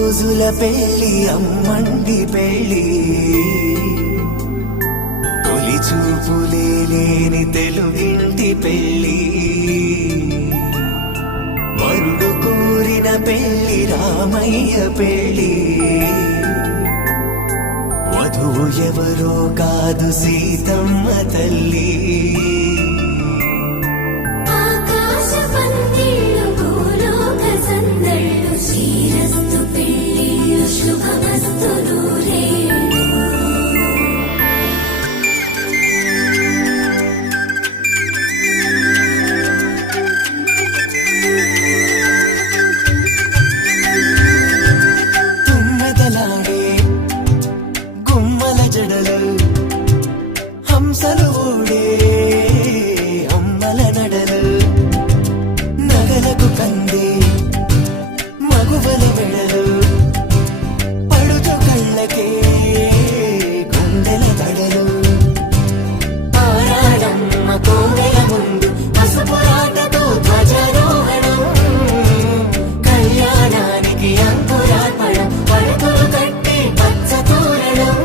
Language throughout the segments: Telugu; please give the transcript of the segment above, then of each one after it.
రోజుల పెళ్లి అమ్మండి పెళ్లి తొలి చూపులే లేని తెలుగింటి పెళ్లి వరుడు కోరిన పెళ్లి రామయ్య పెళ్లి వధువు ఎవరో కాదు సీతమ్మ తల్లి హంసలు ఓడే అమ్మల నడలు నగలకు కందే మగువల వెడలు పడుతు కళ్ళకే గుండెల తడలు ఆరాడమ్మ కోవెల ముందు పసుపురాటతో ధ్వజారోహణం కళ్యాణానికి అంకురార్పణం పడుతులు కట్టి పచ్చ తోరణం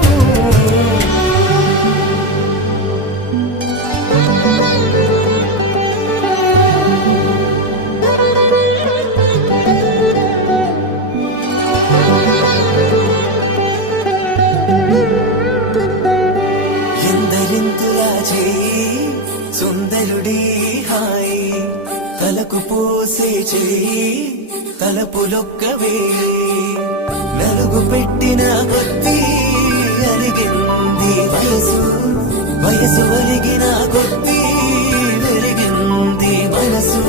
ఎందరింతులా చేయి సుందరుడి హాయి తలకు పోసే చేయి తలపులొక్కవే నలుగు పెట్టిన కొద్దీ అలిగింది వయసు వయసు ఒలిగిన కొద్దీ వెలిగింది మనసు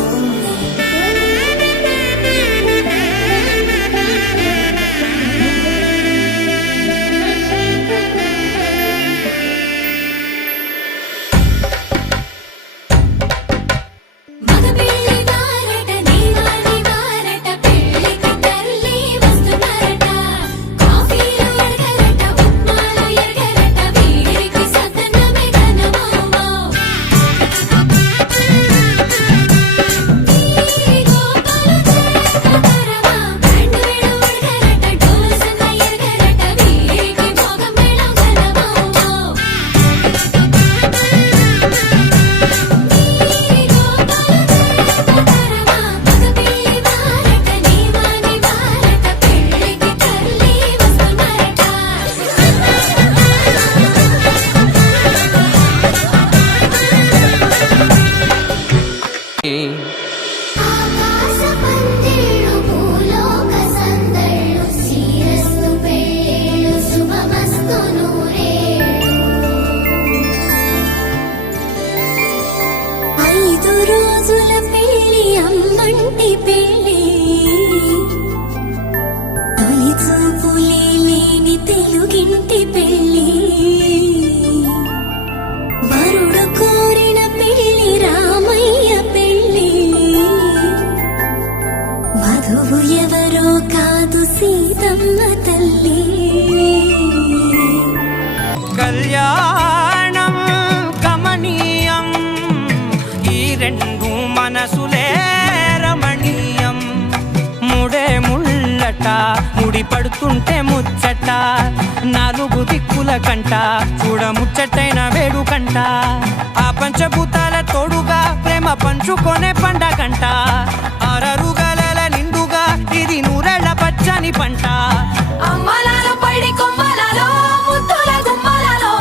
రోజుల పెళ్లి అమ్మంటి పెళ్లి తొలి చూపులే లేని తెలుగింటి పెళ్లి వరుడు కోరిన పెళ్లి రామయ్య పెళ్లి వధువు ఎవరో కాదు సీతమ్మ తల్లి కళ్యాణం కమనీయం ఈ రెండు మనసులే రమణీయం ముడే ముళ్ళట ముడి పడుతుంటే ముచ్చట నాలుగు దిక్కుల కంట చూడ ముచ్చటైన వేడుకంట ఆ పంచభూతాల తోడుగా ప్రేమ పంచుకొనే పండగంట ఆరరుగల నిండుగా ఇది నూరెళ్ళ పచ్చని పంట అమ్మలాలో పడి కొమ్మలలో ముద్దుల గుమ్మలలో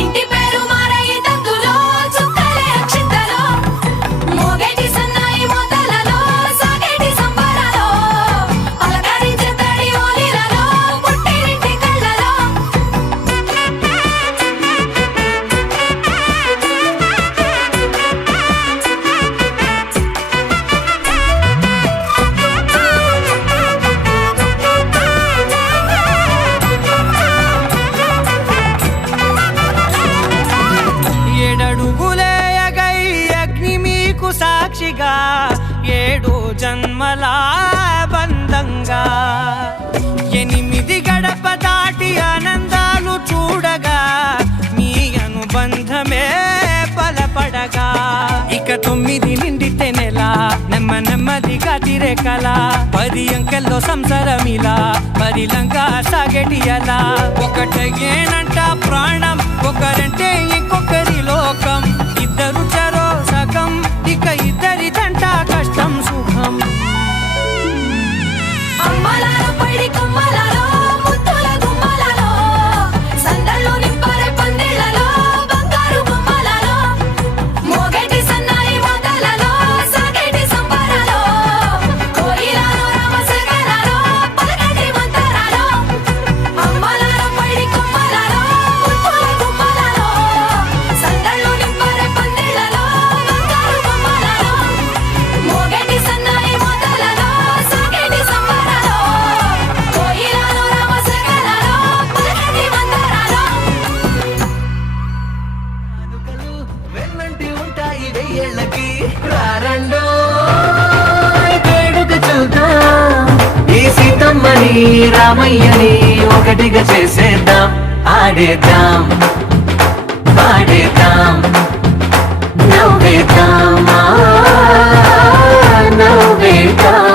ఇంటి పేరు మారయి తందులో చుక్కలే అక్షింతలో మోగేటి సన్నాయి మోతలలో సాగేటి సంబరాలో అలకరించే తడి ఓలిలలో పుట్టినింటి కళ్ళలో సాక్షిగా 7 జన్మల బంధంగా 8 గడప దాటి ఆనందాలు చూడగా మీ అనుబంధమే బలపడగా ఇక 9 నిండితే నెల నెమ్మదిగా తిరే కల 10 అంకెల్లో సంసారమిలా పరిలంగా సాగేటియలా ఒకటేనంట ప్రాణం ఒకరంటే ఇంకొకరి లోకం ఇద్దరు చరో సగం ఇక ఇద్దరిదంట కష్టం సుఖం అమ్మలాలో పడి కొమ్మలాలో ముద్దుల గుమ్మలాలో సందళ్ళు నింపరే పందిళ్ళలో బంగారు బొమ్మలాలో మోగేటి సన్నాయి మోతలలో సాగేటి సంబరాలో కోయిలాలో రామశకనాలో పలకటి మంతరాలో అమ్మలాలో పడి కొమ్మలాలో ముద్దుల గుమ్మలాలో సందళ్ళు నింపరే పందిళ్ళలో బంగారు బొమ్మలాలో మోగేటి సన్నాయి మోతలలో సాగేటి సంబరాలో కోయిలాలో రామశకనాలో పలకటి మంతరాలో వెన్నంటి ఉంటాయి వెయ్యేళ్ళకి రారండో వేడుక చూద్దాం ఈ సీతమ్మని రామయ్యని ఒకటిగా చేసేద్దాం ఆడేద్దాం పాడేద్దాం నవ్వేద్దాం నవ్వేద్దాం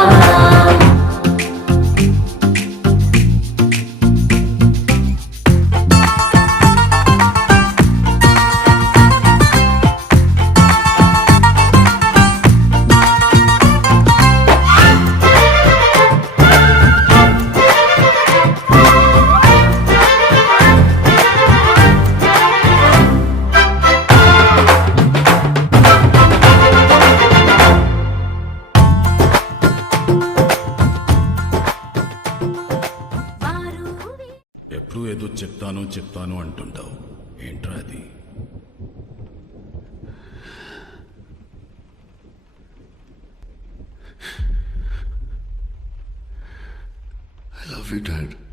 ఎప్పుడు ఏదో చెప్తాను అంటుంటావు ఏంట్రా అది I love you, Dad.